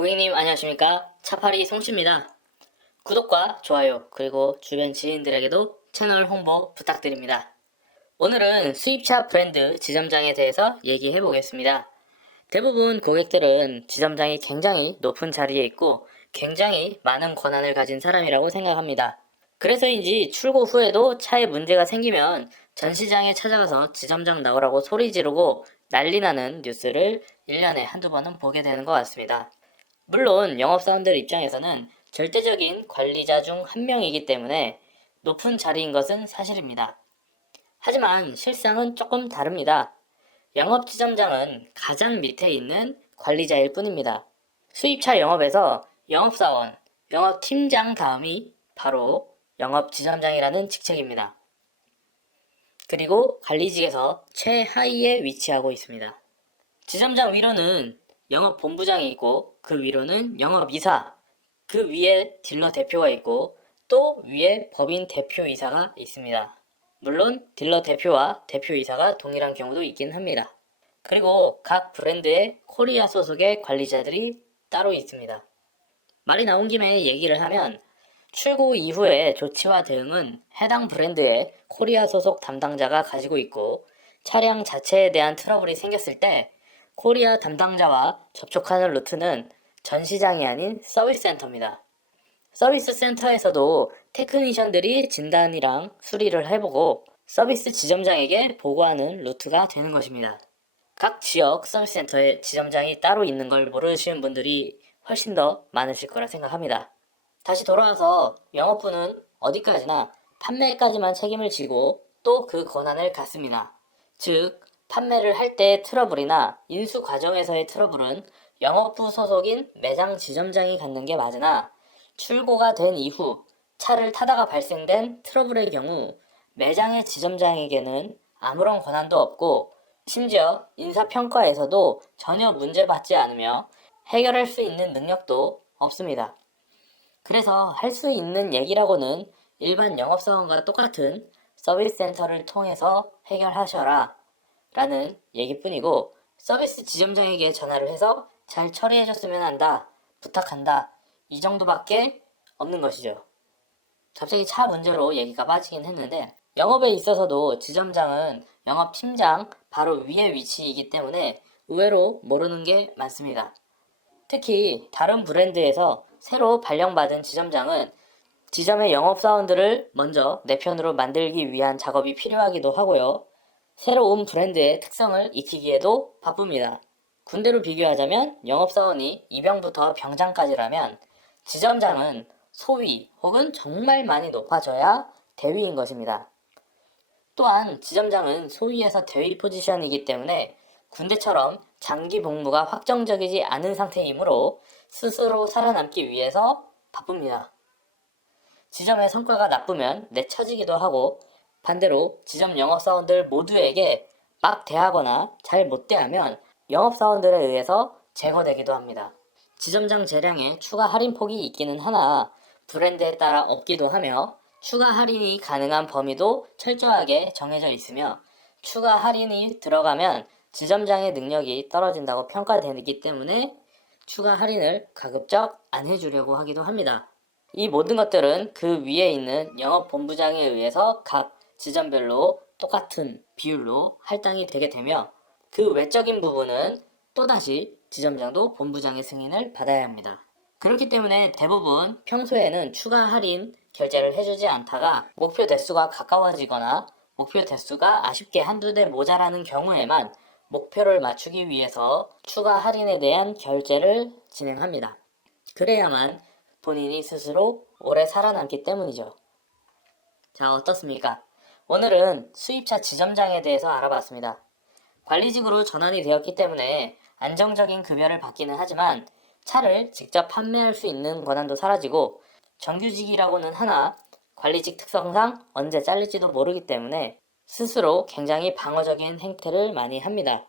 고객님 안녕하십니까? 차파리 송씨입니다. 구독과 좋아요 그리고 주변 지인들에게도 채널 홍보 부탁드립니다. 오늘은 수입차 브랜드 지점장에 대해서 얘기해 보겠습니다. 대부분 고객들은 지점장이 굉장히 높은 자리에 있고 굉장히 많은 권한을 가진 사람이라고 생각합니다. 그래서인지 출고 후에도 차에 문제가 생기면 전시장에 찾아가서 지점장 나오라고 소리 지르고 난리 나는 뉴스를 1년에 한두 번은 보게 되는 것 같습니다. 물론 영업사원들 입장에서는 절대적인 관리자 중 한 명이기 때문에 높은 자리인 것은 사실입니다. 하지만 실상은 조금 다릅니다. 영업지점장은 가장 밑에 있는 관리자일 뿐입니다. 수입차 영업에서 영업사원, 영업팀장 다음이 바로 영업지점장이라는 직책입니다. 그리고 관리직에서 최하위에 위치하고 있습니다. 지점장 위로는 영업본부장이 있고 그 위로는 영업이사, 그 위에 딜러 대표가 있고 또 위에 법인 대표이사가 있습니다. 물론 딜러 대표와 대표이사가 동일한 경우도 있긴 합니다. 그리고 각 브랜드의 코리아 소속의 관리자들이 따로 있습니다. 말이 나온 김에 얘기를 하면 출고 이후의 조치와 대응은 해당 브랜드의 코리아 소속 담당자가 가지고 있고 차량 자체에 대한 트러블이 생겼을 때 코리아 담당자와 접촉하는 루트는 전시장이 아닌 서비스 센터입니다. 서비스 센터에서도 테크니션들이 진단이랑 수리를 해보고 서비스 지점장에게 보고하는 루트가 되는 것입니다. 각 지역 서비스 센터에 지점장이 따로 있는 걸 모르시는 분들이 훨씬 더 많으실 거라 생각합니다. 다시 돌아와서 영업부는 어디까지나 판매까지만 책임을 지고 또 그 권한을 갖습니다. 즉, 판매를 할 때의 트러블이나 인수 과정에서의 트러블은 영업부 소속인 매장 지점장이 갖는 게 맞으나 출고가 된 이후 차를 타다가 발생된 트러블의 경우 매장의 지점장에게는 아무런 권한도 없고 심지어 인사평가에서도 전혀 문제받지 않으며 해결할 수 있는 능력도 없습니다. 그래서 할 수 있는 얘기라고는 일반 영업사원과 똑같은 서비스 센터를 통해서 해결하셔라 라는 얘기뿐이고 서비스 지점장에게 전화를 해서 잘 처리해줬으면 한다, 부탁한다 이 정도밖에 없는 것이죠. 갑자기 차 문제로 얘기가 빠지긴 했는데 영업에 있어서도 지점장은 영업팀장 바로 위에 위치이기 때문에 의외로 모르는 게 많습니다. 특히 다른 브랜드에서 새로 발령받은 지점장은 지점의 영업사원들을 먼저 내 편으로 만들기 위한 작업이 필요하기도 하고요. 새로 온 브랜드의 특성을 익히기에도 바쁩니다. 군대로 비교하자면 영업사원이 이병부터 병장까지라면 지점장은 소위 혹은 정말 많이 높아져야 대위인 것입니다. 또한 지점장은 소위에서 대위 포지션이기 때문에 군대처럼 장기 복무가 확정적이지 않은 상태이므로 스스로 살아남기 위해서 바쁩니다. 지점의 성과가 나쁘면 내쳐지기도 하고 반대로 지점 영업사원들 모두에게 막 대하거나 잘 못 대하면 영업사원들에 의해서 제거되기도 합니다. 지점장 재량에 추가 할인 폭이 있기는 하나 브랜드에 따라 없기도 하며 추가 할인이 가능한 범위도 철저하게 정해져 있으며 추가 할인이 들어가면 지점장의 능력이 떨어진다고 평가되기 때문에 추가 할인을 가급적 안 해주려고 하기도 합니다. 이 모든 것들은 그 위에 있는 영업본부장에 의해서 각 지점별로 똑같은 비율로 할당이 되게 되며 그 외적인 부분은 또다시 지점장도 본부장의 승인을 받아야 합니다. 그렇기 때문에 대부분 평소에는 추가 할인 결제를 해주지 않다가 목표 대수가 가까워지거나 목표 대수가 아쉽게 한두 대 모자라는 경우에만 목표를 맞추기 위해서 추가 할인에 대한 결제를 진행합니다. 그래야만 본인이 스스로 오래 살아남기 때문이죠. 자, 어떻습니까? 오늘은 수입차 지점장에 대해서 알아봤습니다. 관리직으로 전환이 되었기 때문에 안정적인 급여를 받기는 하지만 차를 직접 판매할 수 있는 권한도 사라지고 정규직이라고는 하나 관리직 특성상 언제 잘릴지도 모르기 때문에 스스로 굉장히 방어적인 행태를 많이 합니다.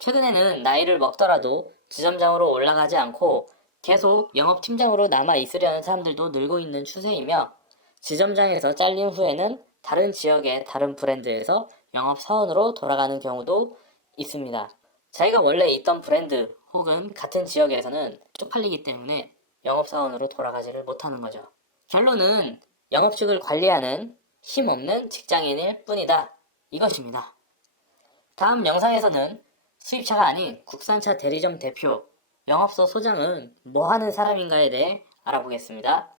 최근에는 나이를 먹더라도 지점장으로 올라가지 않고 계속 영업팀장으로 남아 있으려는 사람들도 늘고 있는 추세이며 지점장에서 잘린 후에는 다른 지역의 다른 브랜드에서 영업사원으로 돌아가는 경우도 있습니다. 자기가 원래 있던 브랜드 혹은 같은 지역에서는 쪽팔리기 때문에 영업사원으로 돌아가지를 못하는 거죠. 결론은 영업직을 관리하는 힘없는 직장인일 뿐이다. 이것입니다. 다음 영상에서는 수입차가 아닌 국산차 대리점 대표, 영업소 소장은 뭐 하는 사람인가에 대해 알아보겠습니다.